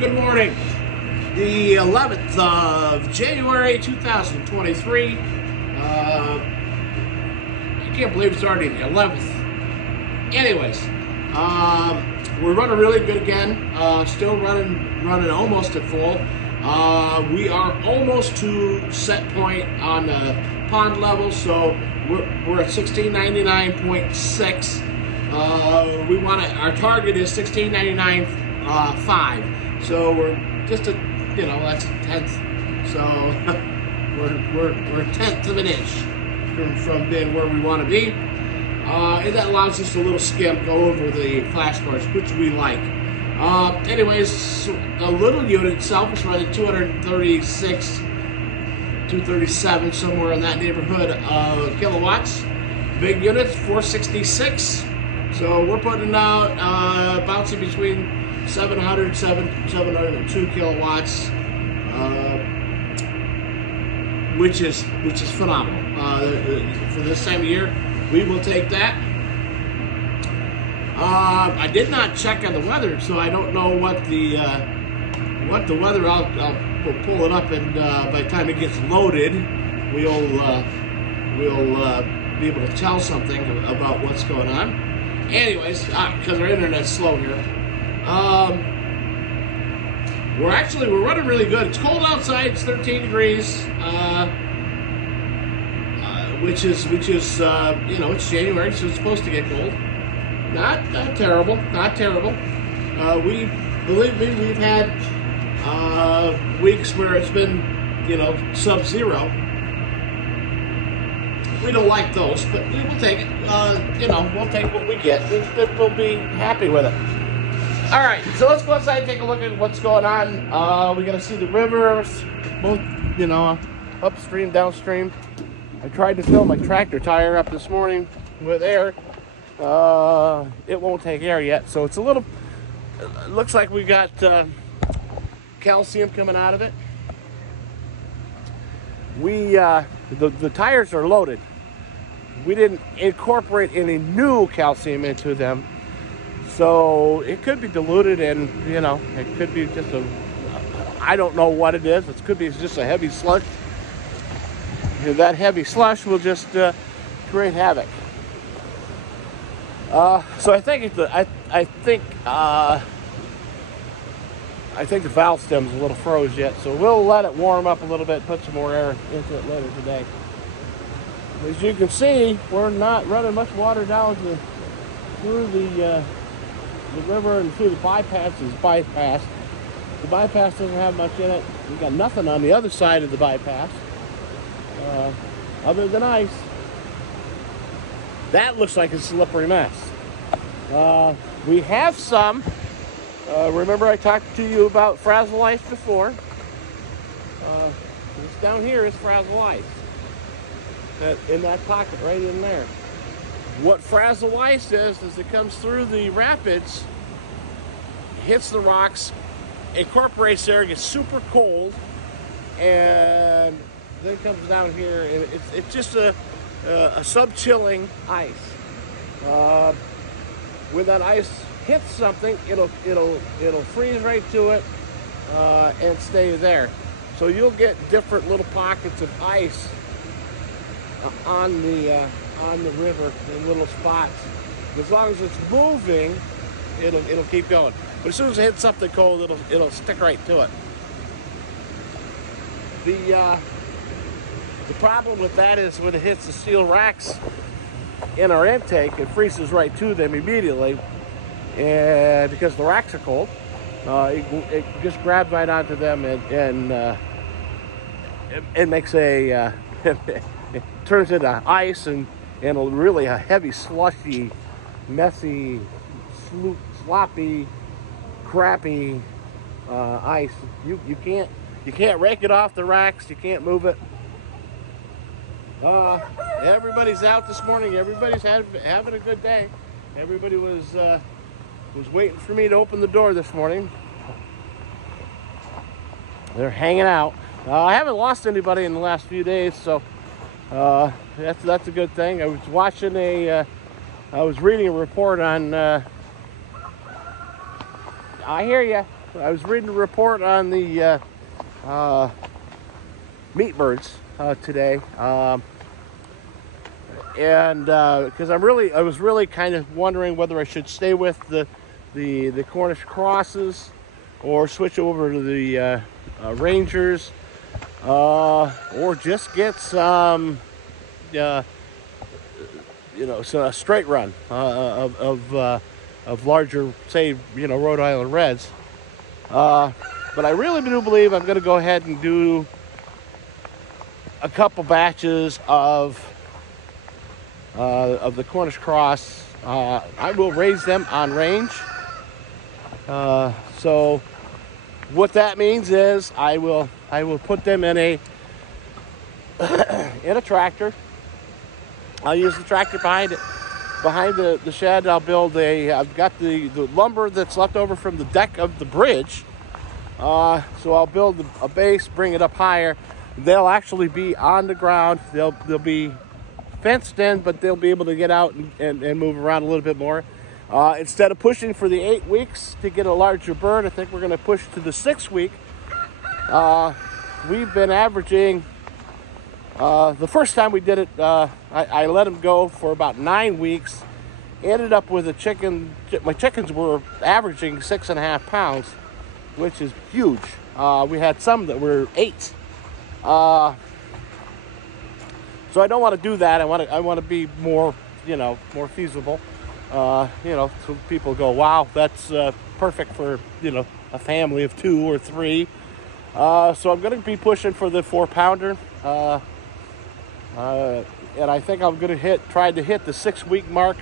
Good morning. The 11th of January 2023. I can't believe it's already the 11th. Anyways, we're running really good again. Still running almost at full. We are almost to set point on the pond level, so we're at 1699.6. We want to. Our target is 1699.5. So we're just that's a tenth. So we're a tenth of an inch from being where we want to be. And that allows us a little skim, go over the flashcards, which we like. Anyways, the little unit itself is running 236, 237, somewhere in that neighborhood of kilowatts. Big units, 466. So we're putting out bouncing between 700, 702 kilowatts, which is phenomenal. For this time of year, we will take that. I did not check on the weather, so I don't know what the weather. I'll pull it up, and by the time it gets loaded, we'll be able to tell something about what's going on. Anyways, because our internet's slow here, we're running really good. It's cold outside. It's 13 degrees. Which is it's January, so it's supposed to get cold. Not terrible, not terrible. Believe me, we've had weeks where it's been, sub-zero. We don't like those, but we will take it. We'll take what we get. We'll be happy with it. All right, so let's go outside and take a look at what's going on. We're gonna see the rivers, both, upstream, downstream. I tried to fill my tractor tire up this morning with air. It won't take air yet, so it's a little. It looks like we got calcium coming out of it. The tires are loaded. We didn't incorporate any new calcium into them, so it could be diluted, and it could be just I don't know what it is. It could be just a heavy slush. That heavy slush will just create havoc. So I think I think the valve stem's a little froze yet, so we'll let it warm up a little bit, put some more air into it later today. As you can see, we're not running much water down through the river and through the bypass. The bypass doesn't have much in it. We've got nothing on the other side of the bypass. Other than ice. That looks like a slippery mess. We have some. Remember I talked to you about Frazzle Ice before. This down here is Frazzle Ice. In that pocket right in there. What Frazzle Ice is it comes through the rapids, hits the rocks, incorporates there, gets super cold, and then it comes down here, and it's just a sub-chilling ice. When that ice hits something, it'll freeze right to it and stay there. So you'll get different little pockets of ice on the river in little spots. As long as it's moving, it'll keep going. But as soon as it hits something cold, it'll stick right to it. The problem with that is when it hits the steel racks in our intake, it freezes right to them immediately, and because the racks are cold, it just grabs right onto them and it makes it turns into ice and really a heavy, slushy, messy, sloppy, crappy ice. You can't rake it off the racks. You can't move it. Everybody's out this morning. Everybody's having a good day. Everybody was waiting for me to open the door this morning. They're hanging out. I haven't lost anybody in the last few days, so that's a good thing. I was reading a report on. I hear you. I was reading a report on the meat birds today, and because I was really kind of wondering whether I should stay with the Cornish crosses or switch over to the Rangers, or just get some, so a straight run of larger, say, Rhode Island Reds. But I really do believe I'm going to go ahead and do a couple batches of the Cornish cross. I will raise them on range. So what that means is I will put them in a in a tractor. I'll use the tractor behind the shed. I've got the lumber that's left over from the deck of the bridge. So I'll build a base, bring it up higher. They'll actually be on the ground. They'll be fenced in, but they'll be able to get out and move around a little bit more. Instead of pushing for the 8 weeks to get a larger bird, I think we're going to push to the 6 week. We've been averaging, the first time we did it, I let them go for about 9 weeks. Ended up with my chickens were averaging 6.5 pounds, which is huge. We had some that were 8. So I don't want to do that. I want to be more, more feasible. So people go, wow, that's perfect for, a family of 2 or 3. So I'm going to be pushing for the 4-pounder. And I think I'm going to try to hit the 6 week mark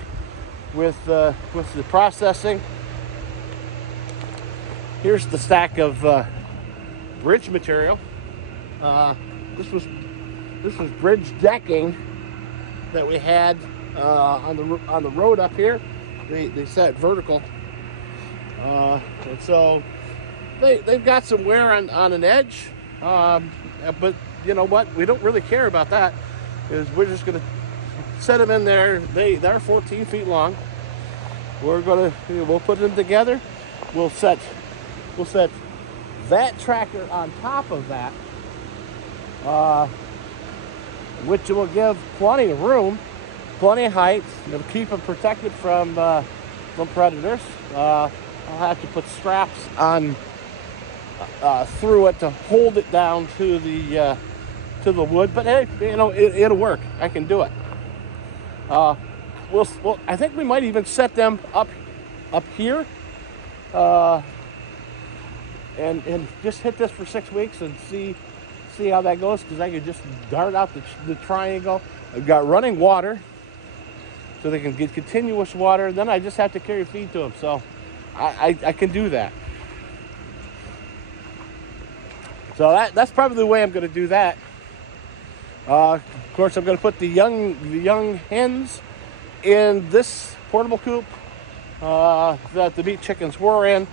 with the processing. Here's the stack of bridge material. This was bridge decking that we had on the road up here. They set vertical, and so they've got some wear on an edge. But you know what? We don't really care about that. We're just going to set them in there. They're 14 feet long. We'll put them together. We'll set that tractor on top of that, which will give plenty of room, plenty of height. It'll keep them protected from predators. I'll have to put straps on through it to hold it down to the wood, but hey, it'll work. I can do it. I think we might even set them up here, and just hit this for 6 weeks and see how that goes, because I could just dart out the triangle. I've got running water, so they can get continuous water. Then I just have to carry feed to them, so I can do that. So that's probably the way I'm going to do that. Of course, I'm going to put the young hens in this portable coop that the meat chickens were in.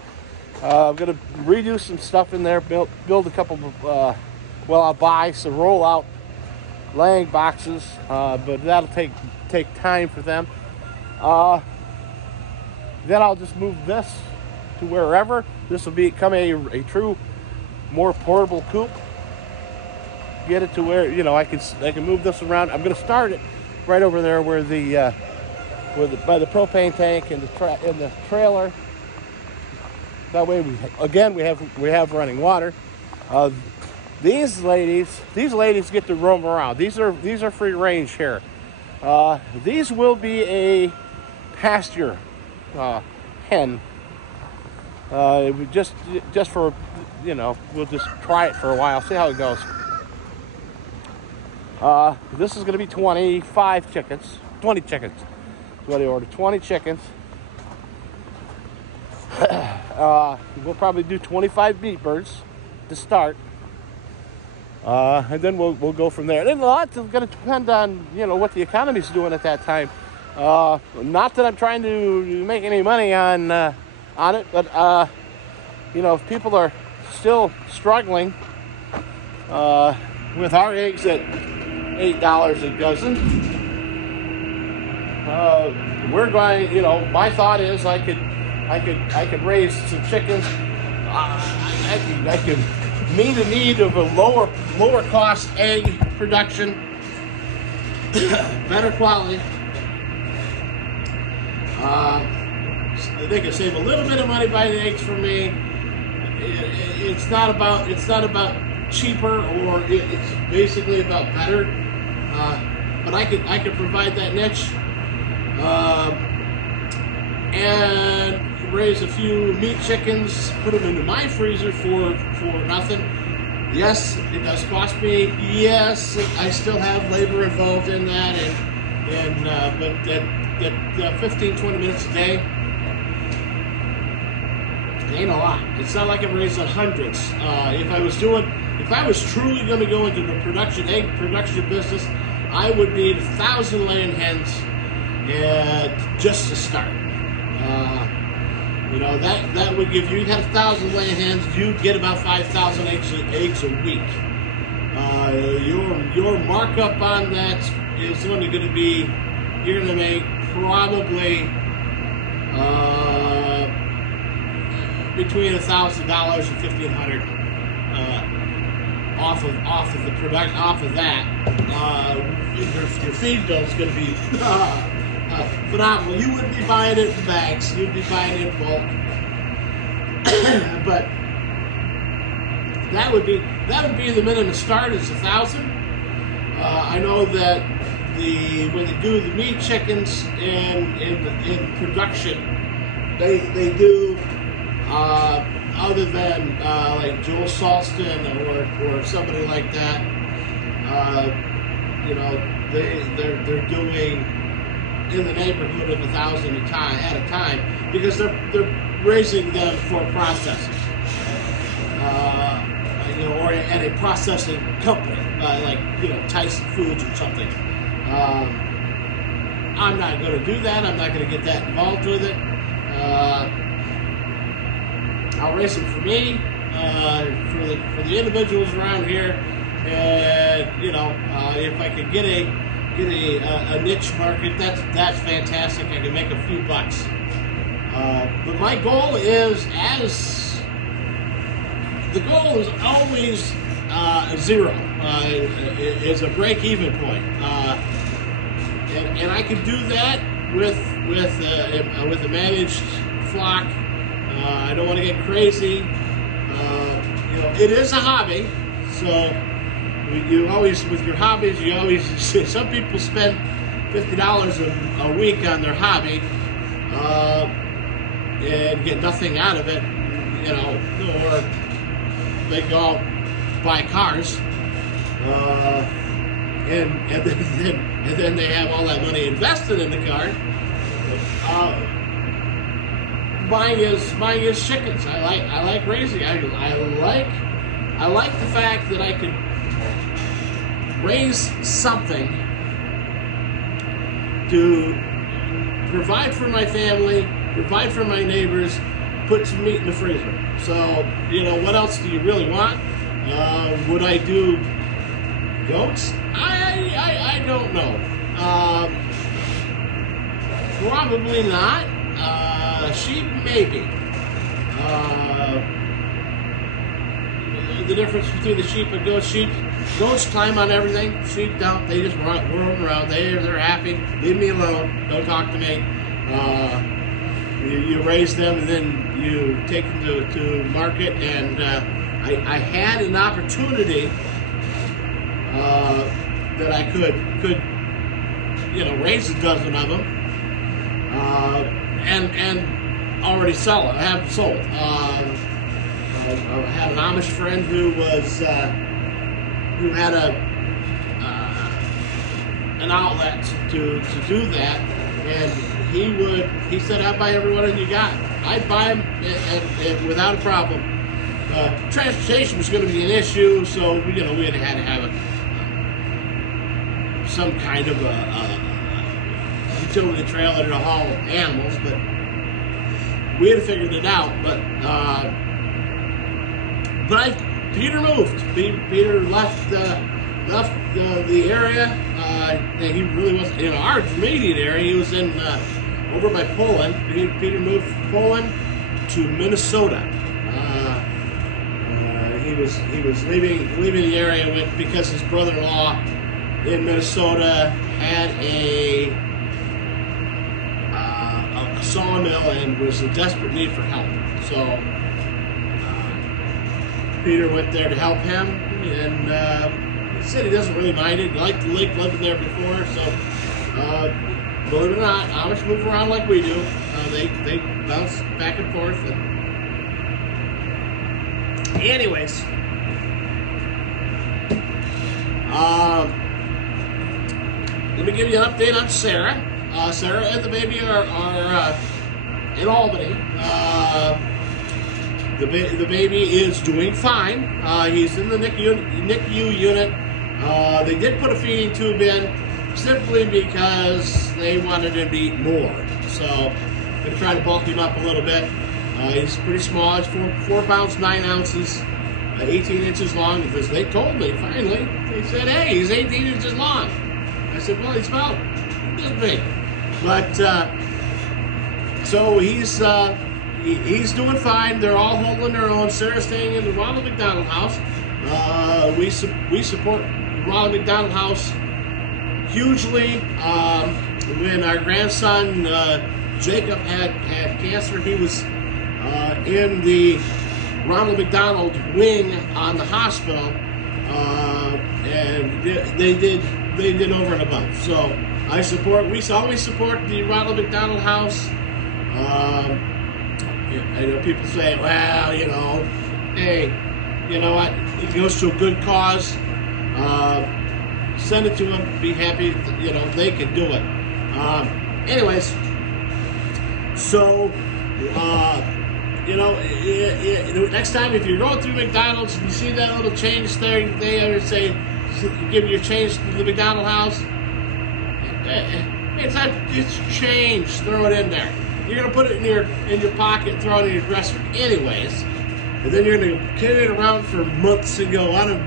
I'm going to redo some stuff in there, build a couple of, I'll buy some roll-out laying boxes, but that'll take time for them. Then I'll just move this to wherever. This will become a true, more portable coop. Get it to where I can move this around. I'm going to start it right over there where by the propane tank and the trailer. That way we have running water. These ladies get to roam around. These are free range here. These will be a pasture hen. Just for we'll just try it for a while, see how it goes. This is going to be 25 chickens. 20 chickens. That's what I ordered. 20 chickens. We'll probably do 25 meat birds to start. And then we'll go from there. And a lot is going to depend on, what the economy's doing at that time. Not that I'm trying to make any money on it, but, if people are still struggling with our eggs at $8 a dozen, we're going, my thought is I could raise some chickens I can meet a need of a lower cost egg production, better quality. They can save a little bit of money buying eggs from me. It's not about cheaper, or it's basically about better. But I could provide that niche, and raise a few meat chickens, put them into my freezer for nothing. Yes, it does cost me. Yes, I still have labor involved in that, but that 15-20 minutes a day ain't a lot. It's not like I'm raising hundreds. If I was truly going to go into the egg production business, I would need 1,000 laying hens just to start. You know, that would give you had 1,000 laying hens, you'd get about 5,000 eggs a week. Your markup on that is only going to be, you're going to make probably between $1,000 and $1,500 off of the product, off of that. Your feed bill is going to be phenomenal. You wouldn't be buying it in bags; you'd be buying it in bulk. But that would be the minimum start is 1,000. I know that when they do the meat chickens in production, they do. Other than like Joel Salston or somebody like that, you know, they're doing in the neighborhood of 1,000 at a time because they're raising them for processing, you know, or at a processing company like, you know, Tyson Foods or something. I'm not going to do that. I'm not going to get that involved with it. I'll raise them for me, for the individuals around here, and you know, if I could get a niche market, that's fantastic. I can make a few bucks. But my goal is always zero. Is a break-even point, and I can do that with a managed flock. I don't want to get crazy. You know, it is a hobby, so you always, with your hobbies, you always, some people spend $50 a week on their hobby and get nothing out of it, you know, or they go out buy cars and then they have all that money invested in the car. Mine is chickens. I like raising. I like the fact that I could raise something to provide for my family, provide for my neighbors, put some meat in the freezer. So, you know, what else do you really want? Would I do goats? I don't know. Probably not. Sheep, maybe. The difference between the sheep and goats: goats climb on everything. Sheep don't. They just roam around. They're happy. Leave me alone. Don't talk to me. You raise them and then you take them to market. And I had an opportunity that I could you know, raise a dozen of them and already sell it. I have them sold. I had an Amish friend who had an outlet to do that, and he said, "I'll buy every one of you got." I'd buy them and without a problem. Transportation was going to be an issue, so you know, we had to have some kind of a utility trailer to haul animals, but we had figured it out. But Peter moved. Peter left the area. He really wasn't in our immediate area. He was in over by Poland. Peter moved from Poland to Minnesota. he was leaving the area because his brother-in-law in Minnesota had a sawmill and was in desperate need for help. So Peter went there to help him, and he said he doesn't really mind it. He liked the lake, lived there before, so believe it or not, Amish move around like we do. They bounce back and forth. Anyways, let me give you an update on Sarah. Sarah and the baby are in Albany. The baby is doing fine. He's in the NICU unit. They did put a feeding tube in simply because they wanted to eat more. So I'm going to try to bulk him up a little bit. He's pretty small. He's 4 pounds 9 ounces, 18 inches long. Because they told me finally, they said, "Hey, he's 18 inches long." I said, "Well, he's about this big." But so he's doing fine. They're all holding their own. Sarah's staying in the Ronald McDonald House. We support Ronald McDonald House hugely. When our grandson Jacob had cancer, he was in the Ronald McDonald wing on the hospital, and they did over and above. So we always support the Ronald McDonald House. I know people say, well, hey, you know what? It goes to a good cause. Send it to them. Be happy. They can do it. Anyways, so next time if you're going through McDonald's and you see that little change there, they ever say, give your change to the McDonald House. It's change. Throw it in there. You're gonna put it in your pocket, throw it in your dresser, anyways, and then you're gonna carry it around for months and go, I don't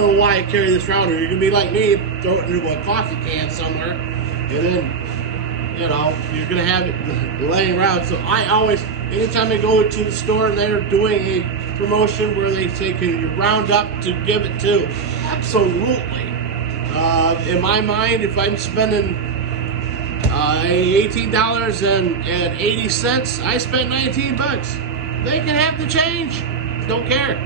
know why I carry this around. Or you're gonna be like me, throw it into a coffee can somewhere, and then you're gonna have it laying around. So I always, anytime I go to the store and they're doing a promotion where they say, can you round up to give it to? Absolutely. In my mind, if I'm spending $18.80, I spent $19. They can have the change. Don't care.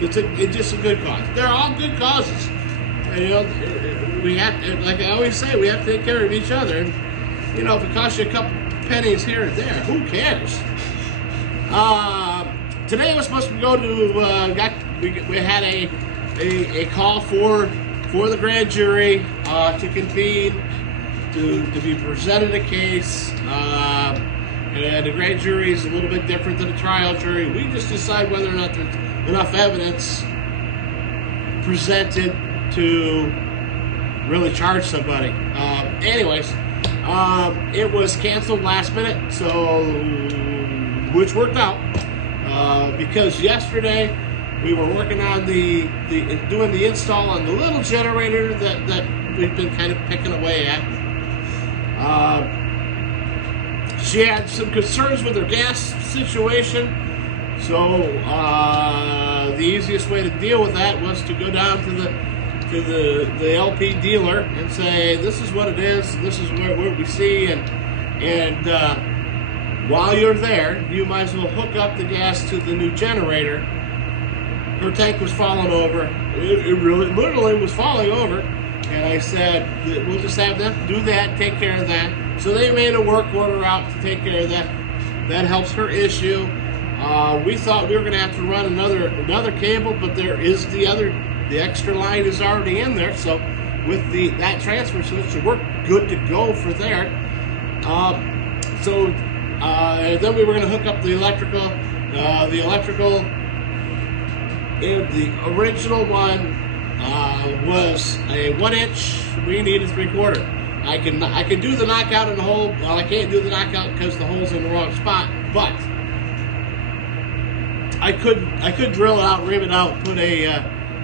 It's just a good cause. They're all good causes. And, we have to, like I always say, we have to take care of each other. And if it costs you a couple pennies here and there, who cares? Today was supposed to go to. We had a call for the grand jury to convene. To be presented a case, and the grand jury is a little bit different than a trial jury. We just decide whether or not there's enough evidence presented to really charge somebody. Anyways, it was canceled last minute, which worked out because yesterday we were working on doing the install on the little generator that we've been kind of picking away at. She had some concerns with her gas situation, so the easiest way to deal with that was to go down to the LP dealer and say, this is what it is, this is what we see, and while you're there, you might as well hook up the gas to the new generator. Her tank was falling over. It really, literally was falling over. And I said, we'll just have them do that, take care of that. So they made a work order out to take care of that. That helps her issue. We thought we were going to have to run another cable, but there is the extra line is already in there. So with that transfer switch, we're good to go for there. Then we were going to hook up the electrical. The original one was a 1-inch. We need a 3/4. I can do the knockout in the hole. Well, I can't do the knockout because the hole's in the wrong spot. But I could drill it out, rib it out, put a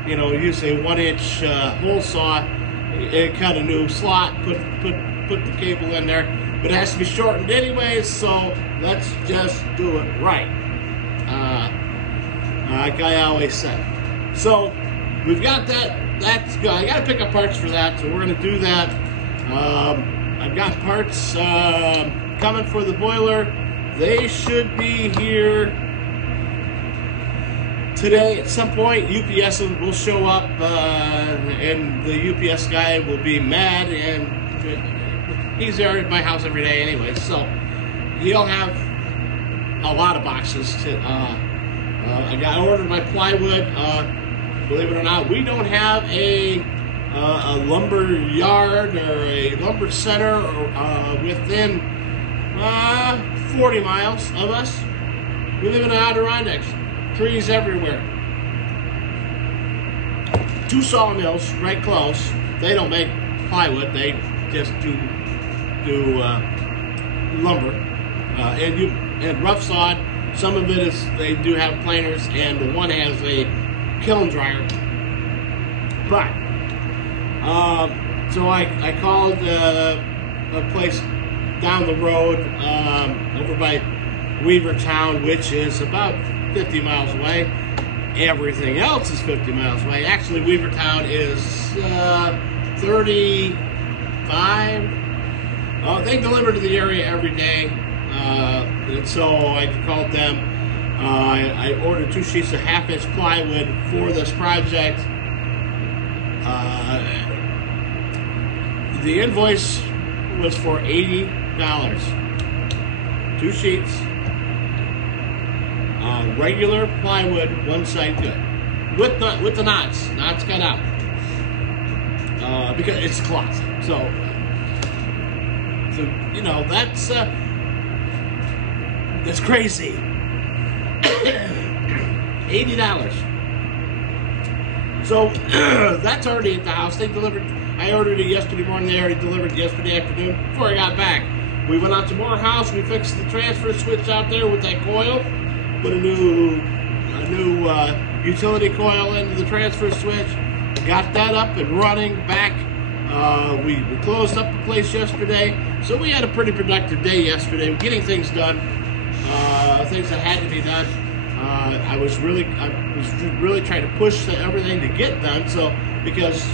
use a 1-inch hole saw, and cut a new slot, put the cable in there. But it has to be shortened anyways, so let's just do it right. like I always said. So we've got that. That's good. I got to pick up parts for that, so we're going to do that. I've got parts coming for the boiler. They should be here today at some point. UPS will show up, and the UPS guy will be mad, and he's there at my house every day anyway, so he'll have a lot of boxes. I ordered my plywood. Believe it or not, we don't have a lumber yard or a lumber center within 40 miles of us. We live in the Adirondacks. Trees everywhere. 2 sawmills right close. They don't make plywood. They just do lumber and rough sawed. Some of it is they do have planers, and the one has a kiln dryer. But so I called a place down the road over by Weavertown, which is about 50 miles away. Everything else is 50 miles away. Actually, Weavertown is 35. They deliver to the area every day, and so I called them. I ordered 2 sheets of 1/2-inch plywood for this project. The invoice was for $80. 2 sheets. Regular plywood, one side good, with the knots cut out, because it's cloth. So you know that's crazy. $80. So that's already at the house. They delivered. I ordered it yesterday morning. They already delivered yesterday afternoon before I got back. We went out to Morehouse. We fixed the transfer switch out there with that coil. Put a new utility coil into the transfer switch. Got that up and running back. We closed up the place yesterday, so we had a pretty productive day yesterday, getting things done, things that had to be done. I was really trying to push everything to get done. So because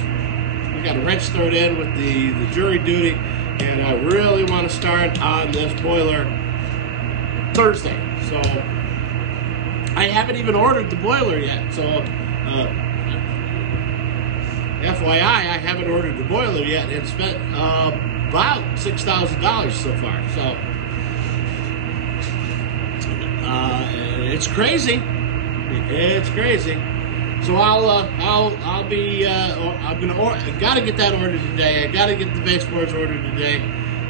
we got a wrench start in with the jury duty, and I really want to start on this boiler Thursday. So I haven't even ordered the boiler yet, so FYI, I haven't ordered the boiler yet and spent about $6,000 so far. So it's crazy. It's crazy. So I'll be gotta get that ordered today. I gotta get the baseboards ordered today.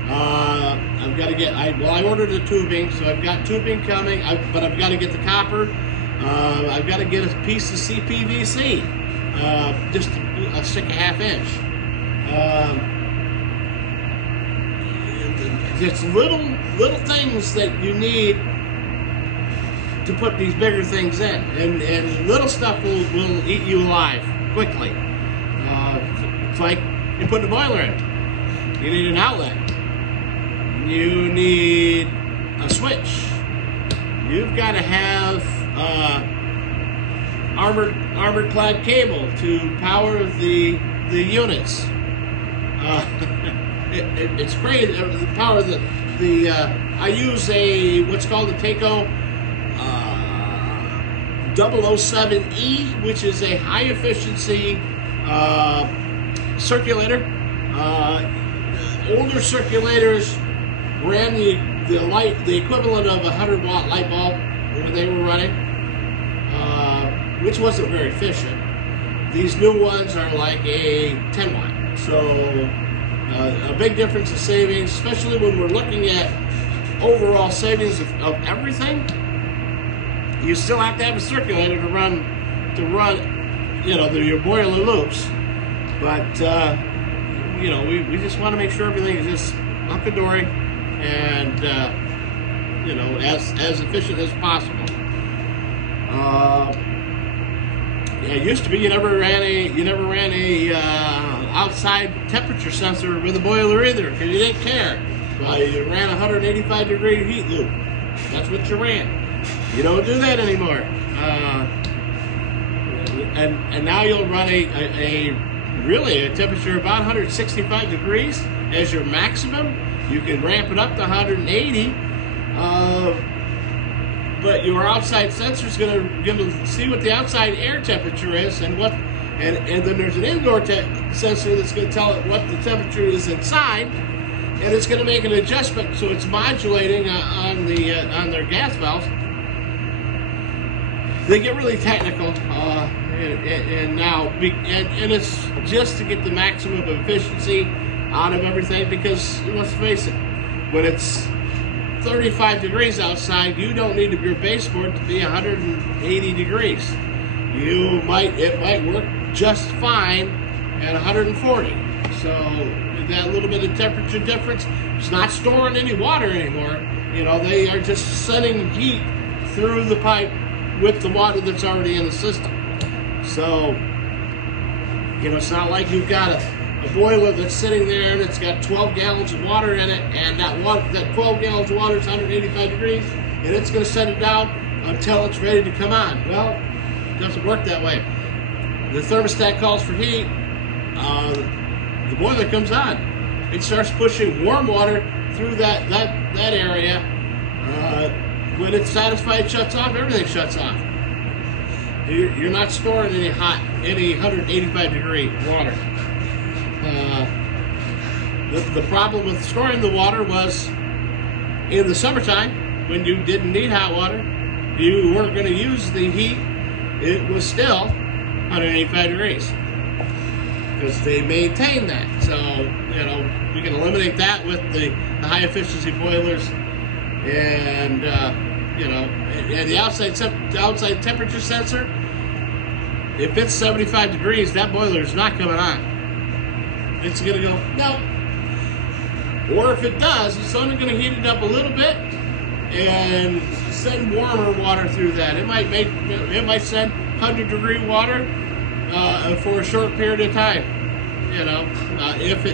I've got to get, I ordered the tubing, so I've got tubing coming, but I've got to get the copper. I've got to get a piece of CPVC, just a stick 1/2 inch. It's little things that you need to put these bigger things in, and little stuff will eat you alive quickly. It's like you put the boiler in. You need an outlet. You need a switch. You've got to have armored clad cable to power the units. It's crazy. The power I use what's called a Taco 007E, which is a high efficiency circulator. Older circulators ran the equivalent of a 100-watt light bulb when they were running, which wasn't very efficient. These new ones are like a 10-watt, so a big difference in savings, especially when we're looking at overall savings of everything. You still have to have a circulator to run, you know, your boiler loops, but you know, we just want to make sure everything is just hunky-dory and you know, as efficient as possible. Yeah, it used to be you never ran a outside temperature sensor with a boiler either, because you didn't care. You ran a 185-degree heat loop. That's what you ran. You don't do that anymore. and now you'll run really a temperature of about 165 degrees as your maximum. You can ramp it up to 180, but your outside sensor is going to see what the outside air temperature is, and then there's an indoor sensor that's going to tell it what the temperature is inside, and it's going to make an adjustment so it's modulating on their gas valves. They get really technical, and it's just to get the maximum efficiency out of everything, because let's face it, when it's 35 degrees outside, you don't need your baseboard to be 180 degrees. It might work just fine at 140. So that little bit of temperature difference, it's not storing any water anymore. You know, they are just sending heat through the pipe with the water that's already in the system. So, you know, it's not like you've got a boiler that's sitting there and it's got 12 gallons of water in it, and that 12 gallons of water is 185 degrees, and it's going to set it down until it's ready to come on. Well, it doesn't work that way. The thermostat calls for heat. The boiler comes on. It starts pushing warm water through that area. When it's satisfied, it shuts off. Everything shuts off. You're not storing any 185 degree water. The problem with storing the water was in the summertime, when you didn't need hot water, you weren't going to use the heat. It was still 185 degrees because they maintain that. So, you know, we can eliminate that with the high efficiency boilers, and you know, and the outside temperature sensor. If it's 75 degrees, that boiler is not coming on. It's going to go nope. Or if it does, it's only going to heat it up a little bit and send warmer water through that. It might send 100-degree water for a short period of time. You know, if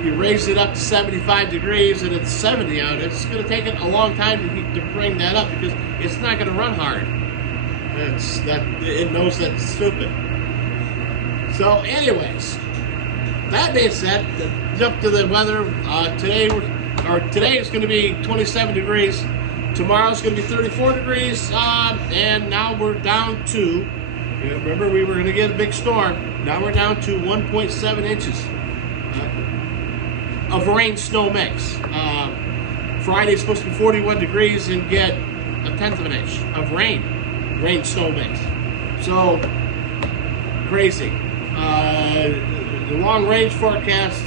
you raise it up to 75 degrees and it's 70 out, it's going to take it a long time to bring that up, because it's not going to run hard. It knows that's stupid. So, anyways, that being said, jump to the weather. Today is going to be 27 degrees. Tomorrow's going to be 34 degrees, and now we're down to. Remember, we were going to get a big storm. Now we're down to 1.7 inches of rain-snow mix. Friday's supposed to be 41 degrees and get 1/10 of an inch of rain-snow mix. So crazy. The long-range forecast,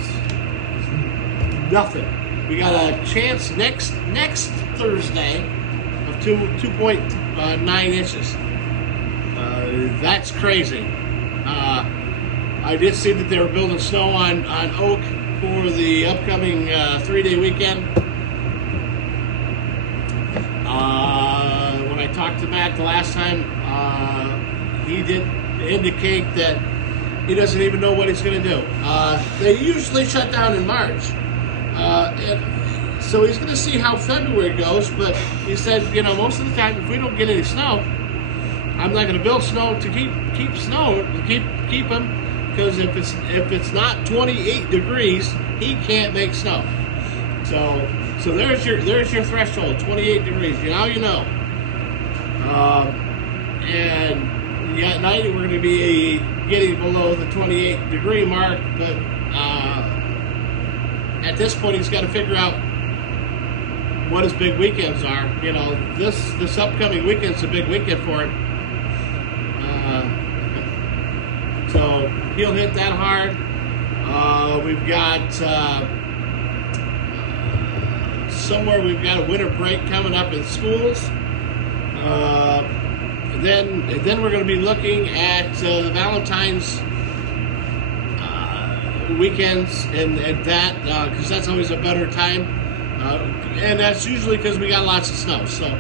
nothing. We got a chance next Thursday of 2.9 inches. That's crazy. I did see that they were building snow on Oak for the upcoming 3-day weekend. When I talked to Matt the last time, he did indicate that he doesn't even know what he's going to do. They usually shut down in March. So he's going to see how February goes, but he said, you know, most of the time, if we don't get any snow, I'm not going to build snow to keep snow, to keep him, because if it's not 28 degrees, he can't make snow. So there's your threshold, 28 degrees. Now you know. And yeah, at night we're going to be getting below the 28 degree mark, but at this point he's got to figure out what his big weekends are. You know, this upcoming weekend's a big weekend for him. So he'll hit that hard. We've got somewhere we've got a winter break coming up in schools. Then we're going to be looking at the Valentine's weekends and that, because that's always a better time, and that's usually because we got lots of snow. So,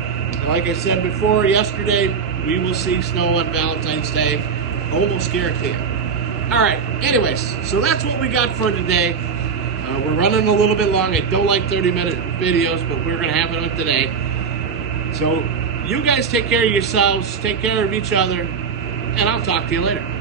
like I said before, yesterday, we will see snow on Valentine's Day, almost guaranteed. All right. Anyways, so that's what we got for today. We're running a little bit long. I don't like 30-minute videos, but we're going to have it on today. So You guys take care of yourselves, take care of each other, and I'll talk to you later.